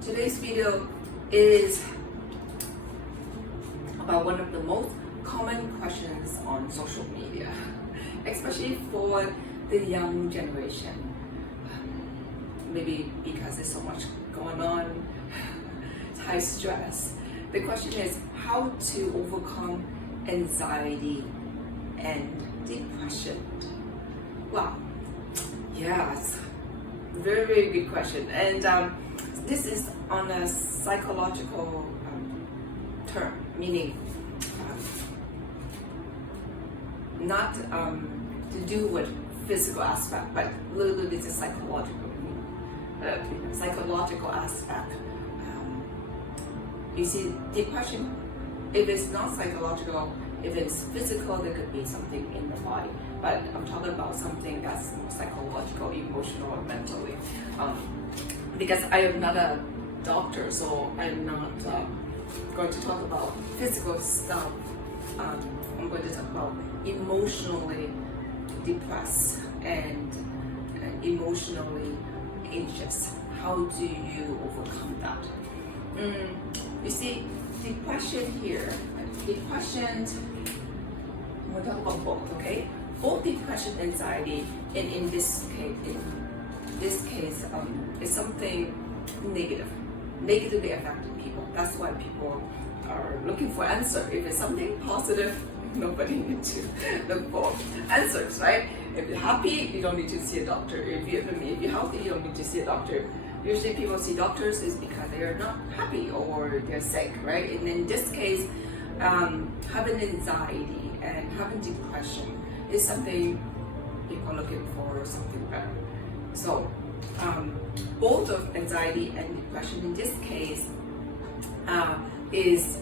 Today's video is about one of the most common questions on social media, especially for the young generation. Maybe because there's so much going on, it's high stress. The question is how to overcome anxiety and depression. Wow, yes, very, very good question. And this is on a psychological term, meaning not to do with physical aspect, but literally it's a psychological aspect. You see, depression, if it's not psychological, if it's physical, there could be something in the body. But I'm talking about something that's more psychological, emotional, or mentally. Because I am not a doctor, so I'm not going to talk about physical stuff. I'm going to talk about emotionally depressed and emotionally anxious. How do you overcome that? You see, depression here, I'm going to talk about both, okay? Both depression and anxiety, and in this case, is something negatively affecting people. That's why people are looking for answers. If it's something positive, nobody needs to look for answers, right? If you're happy, you don't need to see a doctor. If you're healthy, you don't need to see a doctor. Usually people see doctors is because they're not happy or they're sick, right? And in this case, having anxiety and having depression is something people are looking for something better. So both of anxiety and depression in this case is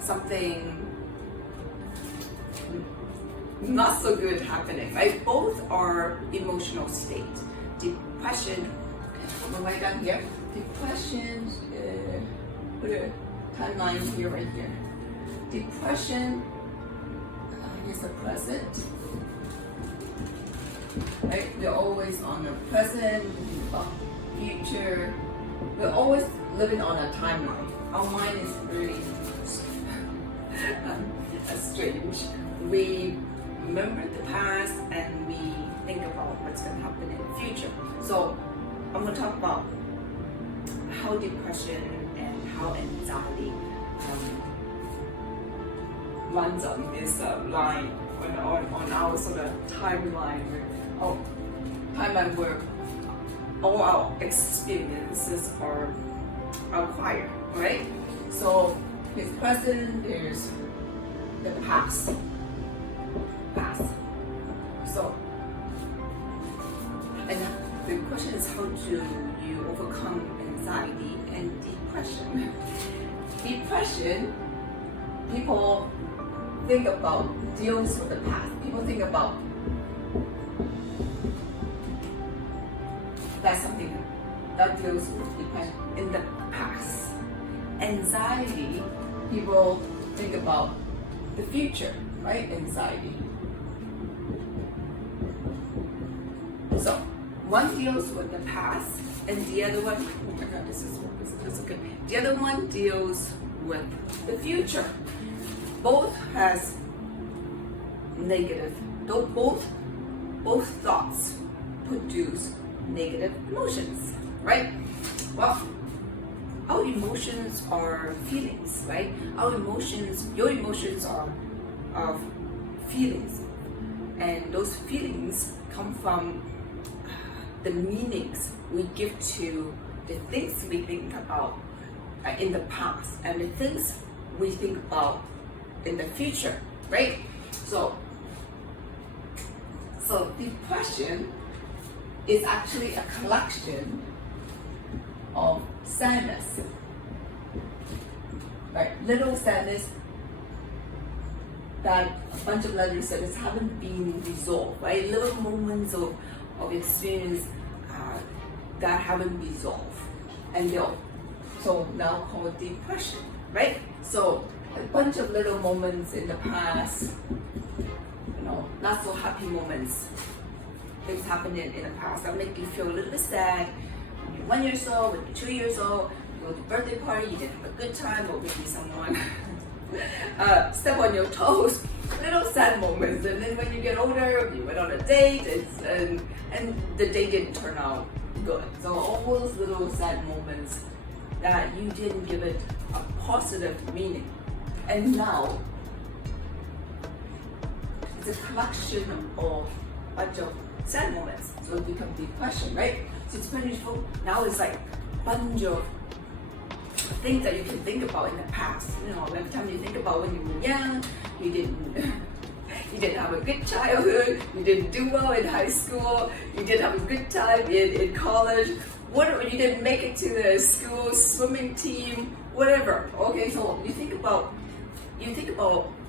something not so good happening, right? Both are emotional state. Depression, I'm gonna write down here. Depression, put a timeline here, right here. Depression is the present, right? We're always on the present, future. We're always living on a timeline. Our mind is really strange. We remember the past and we think about what's going to happen in the future. So I'm going to talk about how depression and how anxiety runs on this line, on our sort of timeline where all our experiences are acquired, right? So there's present, there's the past. So, and the question is how do you overcome anxiety and depression? Depression, people think about deals with the past. People think about that's something that deals with depression in the past. Anxiety, people think about the future, right? Anxiety. So one deals with the past, and the other one, oh my God, this is good. The other one deals with the future. Both has negative. Both thoughts produce negative emotions, right? Well, our emotions are feelings, right? Your emotions are of feelings, and those feelings come from the meanings we give to the things we think about in the past and the things we think about in the future, right? So depression is actually a collection of sadness, right? Little sadness that a bunch of little sadness haven't been resolved, right? Little moments of experience that haven't resolved, and they're so now called depression, right? So a bunch of little moments in the past, not so happy moments, things happening in the past that make you feel a little bit sad, 1 year old, when you're 2 years old, you go to birthday party, you didn't have a good time, or maybe someone step on your toes, little sad moments. And then when you get older, you went on a date, and the date didn't turn out good. So all those little sad moments that you didn't give it a positive meaning. And now, it's a collection of a bunch of sad moments. So it becomes depression, right? So it's painful. Now it's like a bunch of things that you can think about in the past. You know, every time you think about when you were young, you didn't have a good childhood, you didn't do well in high school, you didn't have a good time in college, whatever, you didn't make it to the school swimming team, whatever. Okay, so you think about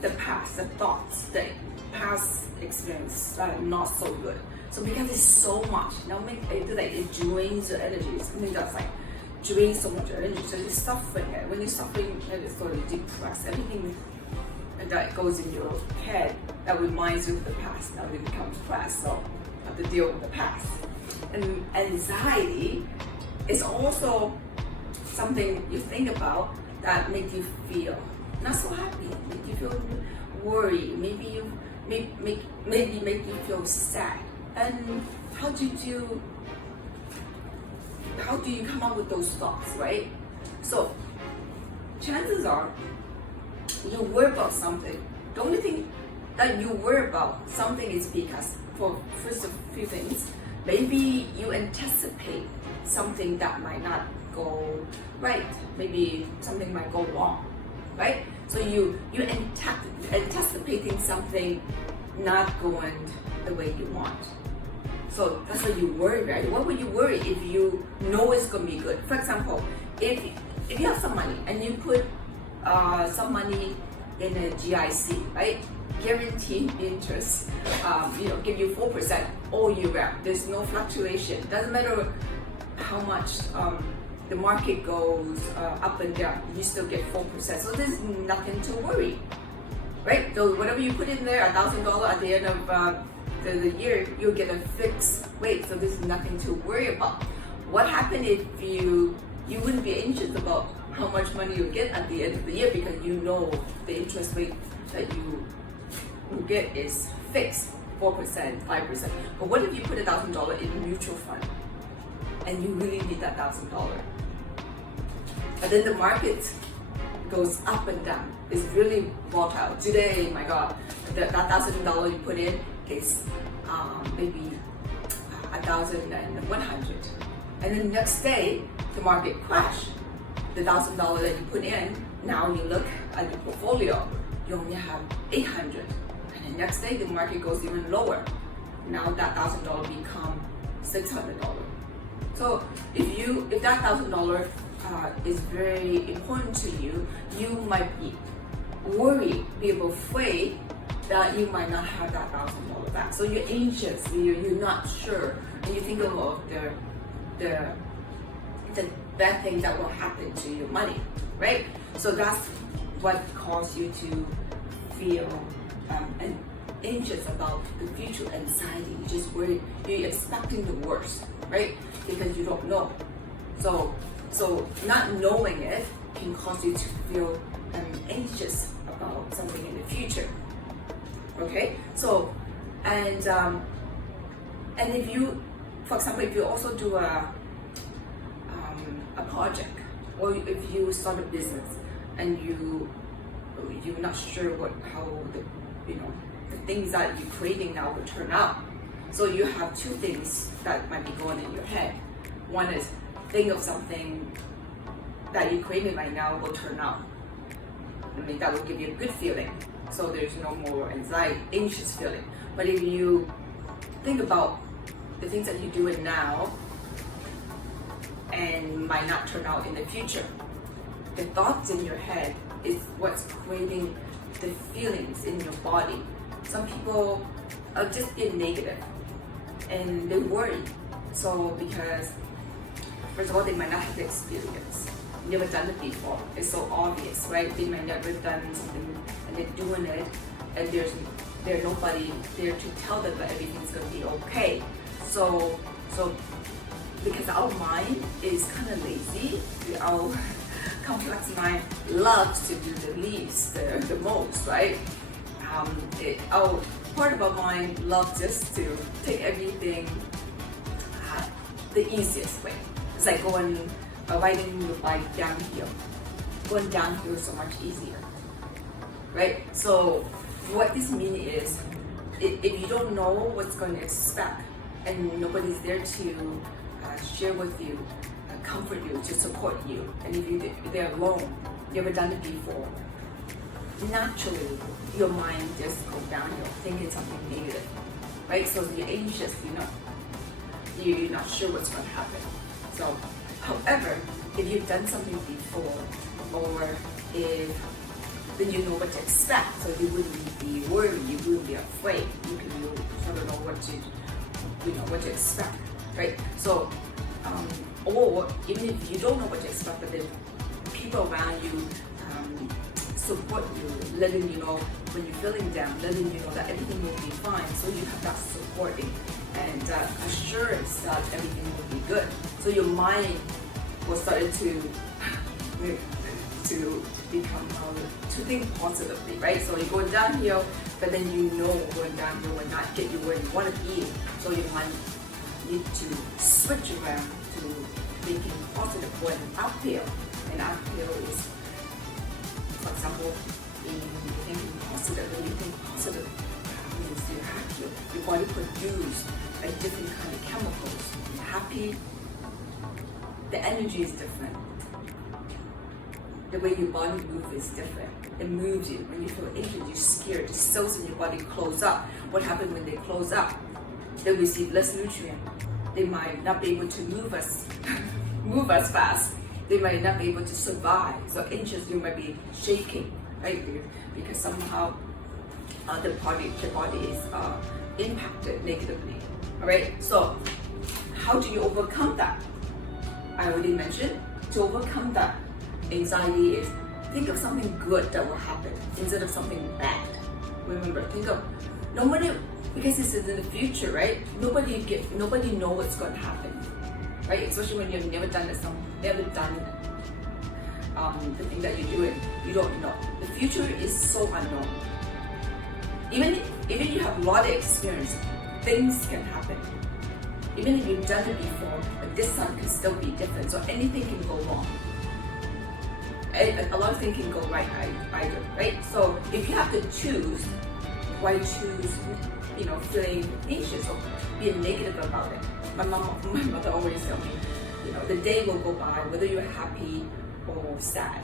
the past, the thoughts, the past experience that are not so good. So because it's so much, now it drains your energy. That's like drains so much energy. So you're suffering it. When you're suffering, it's going to depress everything that goes in your head that reminds you of the past. Now you become depressed. So you have to deal with the past. And anxiety is also something you think about that makes you feel not so happy, make you feel worried, maybe make you feel sad. And how do you come up with those thoughts, right? So chances are you worry about something. The only thing that you worry about something is because, for first a few things, maybe you anticipate something that might not go right. Maybe something might go wrong, right? So you anticipating something not going the way you want. So that's why you worry, right? What would you worry if you know it's gonna be good? For example, if you have some money and you put some money in a GIC, right? Guaranteed interest, give you 4% all year round. There's no fluctuation. Doesn't matter how much the market goes up and down, you still get 4%. So there's nothing to worry, right? So whatever you put in there, $1,000 at the end of the year, you'll get a fixed rate. So there's nothing to worry about. What happened if you wouldn't be anxious about how much money you get at the end of the year, because you know the interest rate that you will get is fixed, 4%, 5%. But what if you put $1,000 in a mutual fund and you really need that $1,000? But then the market goes up and down. It's really volatile. Today, my God, that $1,000 you put in is maybe 1,100, and then next day the market crash. The $1,000 that you put in, now you look at your portfolio, you only have 800, and the next day the market goes even lower. Now that $1,000 become $600. So if that $1,000 is very important to you, you might be worried, be afraid that you might not have that $1,000 back. So you're anxious, you're not sure, and you think of the bad thing that will happen to your money, right? So that's what causes you to feel anxious about the future, anxiety. You're just worried, you're expecting the worst, right? Because you don't know. So not knowing it can cause you to feel anxious about something in the future. Okay, so and if you, for example, if you also do a project, or if you start a business and you're not sure how the things that you're creating now will turn out. So you have two things that might be going in your head. One is, think of something that you're creating right now will turn out. That will give you a good feeling. So there's no more anxious feeling. But if you think about the things that you're doing now and might not turn out in the future, the thoughts in your head is what's creating the feelings in your body. Some people are just being negative and they worry. So because, first of all, they might not have the experience. Never done it before. It's so obvious, right? They might never done something and they're doing it, and there's nobody there to tell them that everything's gonna be okay. So because our mind is kind of lazy. Our complex mind loves to do the least, the most, right? Our part of our mind loves just to take everything the easiest way. It's like riding your bike downhill. Going downhill is so much easier, right? So what this means is, if you don't know what's going to expect, and nobody's there to share with you, comfort you, to support you, and if they're alone, you never done it before, naturally your mind just goes downhill, thinking something negative, right? So you're anxious, you're not sure what's going to happen. So, however, if you've done something before, or if then you know what to expect, so you wouldn't be worried, you wouldn't be afraid. You sort of know what to expect, right? So, or even if you don't know what to expect, but then people around you support you, letting you know when you're feeling down, letting you know that everything will be fine. So you have that supporting and assurance that everything will be good. So your mind will start to become to think positively, right? So you're going downhill, but then you know going downhill will not get you where you want to be. So your mind need to switch around to thinking positive when uphill. And uphill is, for example, when you're thinking positive, when you think positive, means you're happy. Your body produces a different kind of chemicals. You're happy, the energy is different. The way your body moves is different. It moves you. When you feel anxious, you're scared. The cells in your body close up. What happens when they close up? They receive less nutrient. They might not be able to move as fast. They might not be able to survive. So anxious, you might be shaking, right? Because somehow the body is impacted negatively. All right. So how do you overcome that? I already mentioned, to overcome that anxiety is think of something good that will happen instead of something bad. Remember, think of nobody, because this is in the future, right? Nobody know what's going to happen, right? Especially when you've never done the thing that you're doing, you don't know. The future is so unknown. Even if you have a lot of experience, things can happen. Even if you've done it before, but this time can still be different. So anything can go wrong. A lot of things can go right either, right? So if you have to choose, why choose, feeling anxious or being negative about it? My mother always tell me, the day will go by whether you're happy or sad,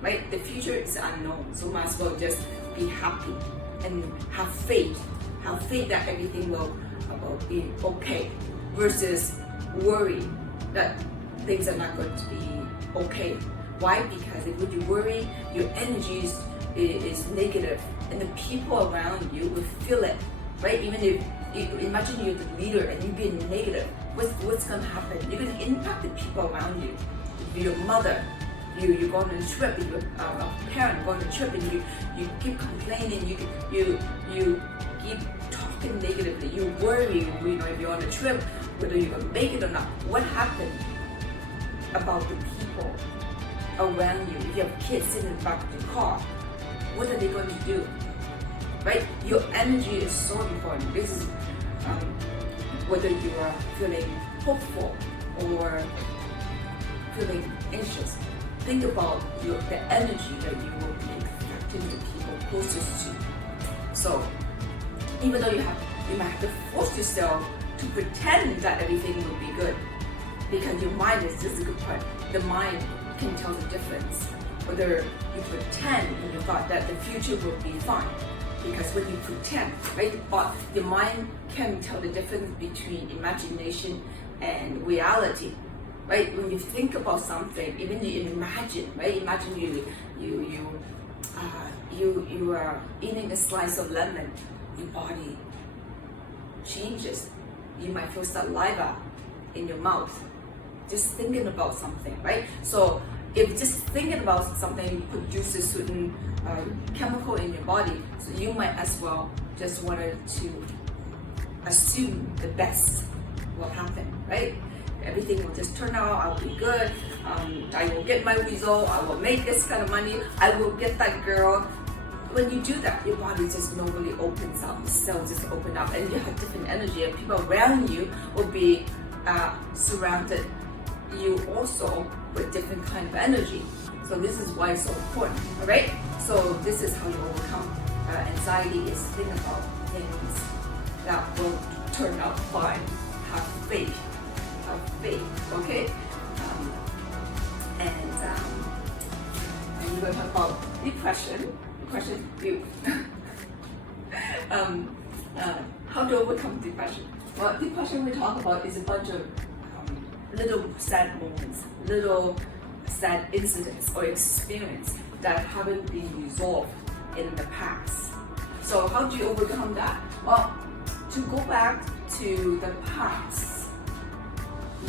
right? The future is unknown, so might as well just be happy and have faith. Have faith that everything will be okay, versus worry that things are not going to be okay. Why? Because if you worry, your energy is negative, and the people around you will feel it, right? Even if imagine you're the leader and you're being negative, what's going to happen? You're going to impact the people around you. If your mother, you go on a trip, if you're a parent going on a trip, and you keep complaining, you keep talking negatively, you worry, if you're on a trip, whether you're going to make it or not. What happened about the people around you? If you have kids sitting in the back of your car, what are they going to do? Right? Your energy is so important. This is whether you are feeling hopeful or feeling anxious. Think about the energy that you will be affecting the people closest to you. So even though you might have to force yourself to pretend that everything will be good, because your mind is just a good part. The mind can tell the difference whether you pretend in your thought that the future will be fine. Because when you pretend, right, the mind can tell the difference between imagination and reality, right? When you think about something, even you imagine, right? Imagine you are eating a slice of lemon, your body changes. You might feel saliva in your mouth, just thinking about something, right? So if just thinking about something produces certain chemical in your body, so you might as well just wanted to assume the best will happen, right? everything will just turn out, I'll be good, I will get my result, I will make this kind of money, I will get that girl. When you do that, your body just normally opens up, cells just open up, and you have different energy, and people around you will be surrounded you also with different kind of energy. So this is why it's so important, all right? So this is how you overcome anxiety, is think about things that will turn out fine. Have faith, okay? And we're going to talk about depression. You. How to overcome depression? Well, depression we talk about is a bunch of little sad moments, little sad incidents or experience that haven't been resolved in the past. So how do you overcome that? Well, to go back to the past,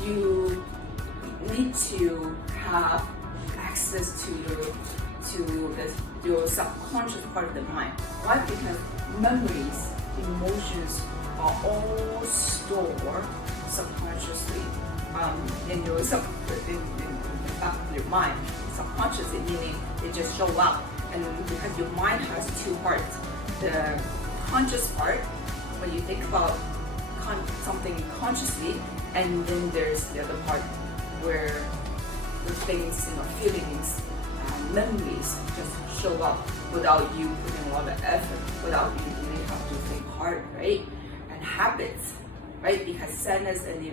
you need to have access to your subconscious part of the mind. Why? Because memories, emotions are all stored subconsciously in the back of your mind. Subconsciously meaning they just show up, and because your mind has two parts, the conscious part when you think about something consciously, and then there's the other part where the things, feelings, memories just show up without you putting a lot of effort, without you really have to think hard, right? And habits, right? Because sadness and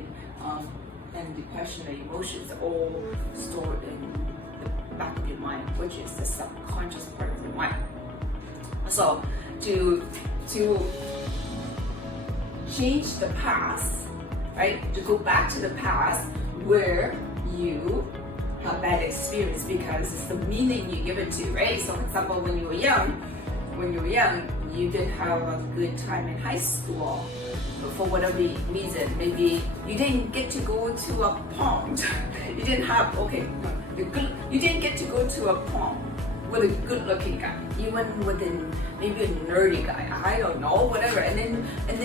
depression and emotions are all stored in the back of your mind, which is the subconscious part of your mind. So to change the past, right? To go back to the past where you have bad experience, because it's the meaning you give it to, right? So for example, when you were young, you didn't have a good time in high school, but for whatever reason, maybe you didn't get to go to a prom. You didn't get to go to a prom with a good-looking guy. You went with maybe a nerdy guy. I don't know, whatever. And then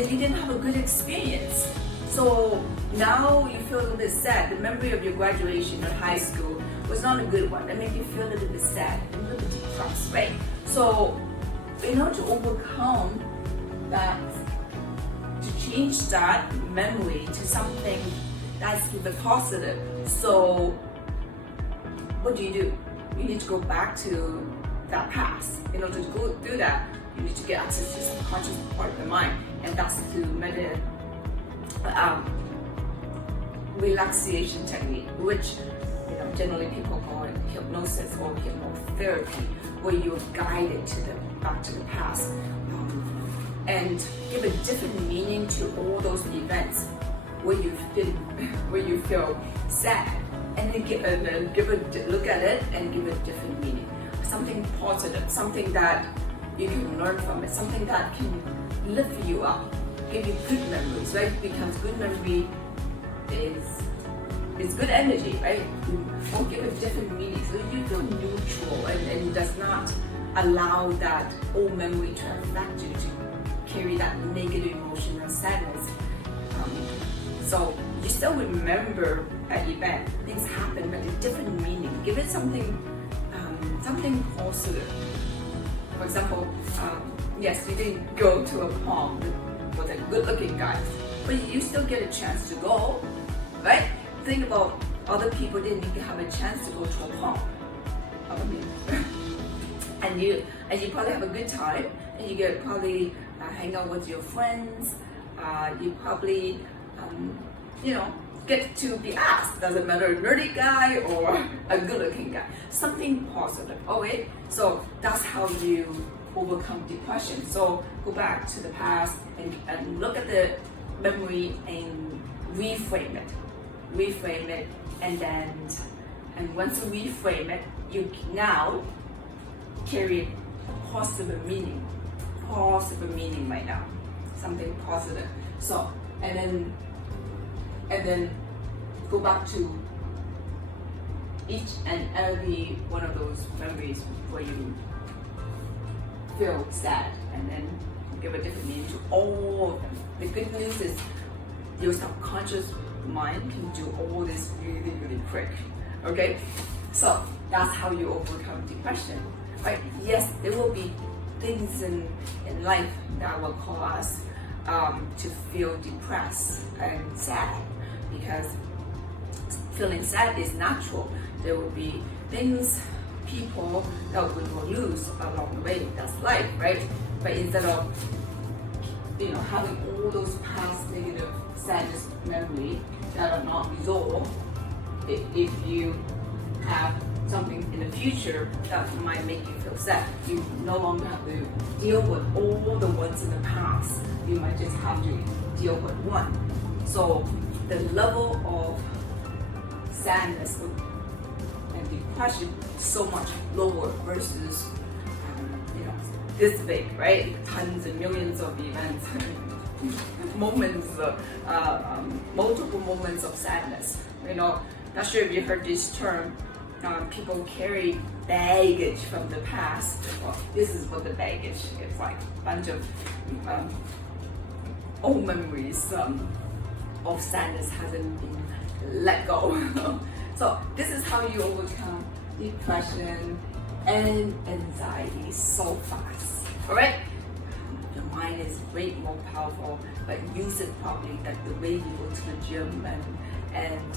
you didn't have a good experience. So now you feel a little bit sad. The memory of your graduation in high school was not a good one. That made you feel a little bit sad, a little bit depressed, right? So in order to overcome that, to change that memory to something that's the positive, so what do? You need to go back to that past. In order to go do that, you need to get access to the subconscious part of the mind, and that's through relaxation technique, which generally people call it hypnosis or hypnotherapy, where you're guided back to the past, and give a different meaning to all those events where you feel sad, and then look at it and give it a different meaning, something positive, something that you can learn from it, something that can lift you up, give you good memories, right? Because good memory is good energy, right? You won't give it different meanings, so you feel neutral and does not allow that old memory to affect you, to carry that negative emotion and sadness. So you still remember that event, things happen, but a different meaning. Give it something positive. For example, yes, you didn't go to a prom with a good-looking guy, but you still get a chance to go, right? Think about other people didn't even have a chance to go to a prom, and you probably have a good time, and you get probably hang out with your friends. You probably get to be asked. Doesn't matter a nerdy guy or a good-looking guy. Something positive. Okay, so that's how you overcome depression. So go back to the past and look at the memory and reframe it, and once you reframe it, you now carry positive meaning right now, something positive. So and then go back to each and every one of those memories where you feel sad, and then give a different meaning to all of them. The good news is your subconscious mind can do all this really, really quick. Okay, so that's how you overcome depression, right? Yes, there will be things in life that will cause us to feel depressed and sad, because feeling sad is natural. There will be things, people that we will lose along the way. That's life, right? But instead of having all those past negative sadness memory that are not resolved, if you have something in the future that might make you feel sad, you no longer have to deal with all the ones in the past. You might just have to deal with one. So the level of sadness and depression is so much lower versus this big, right? Tons and millions of events, moments, multiple moments of sadness. Not sure if you heard this term. People carry baggage from the past. Well, this is what the baggage is like. A bunch of old memories of sadness hasn't been let go. So this is how you overcome depression and anxiety so fast. Alright? Your mind is way more powerful, but use it properly, like the way you go to the gym and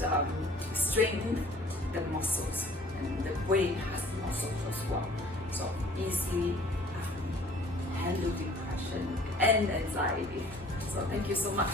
strengthen the muscles. And the brain has muscles as well. So easily handle depression and anxiety. So thank you so much.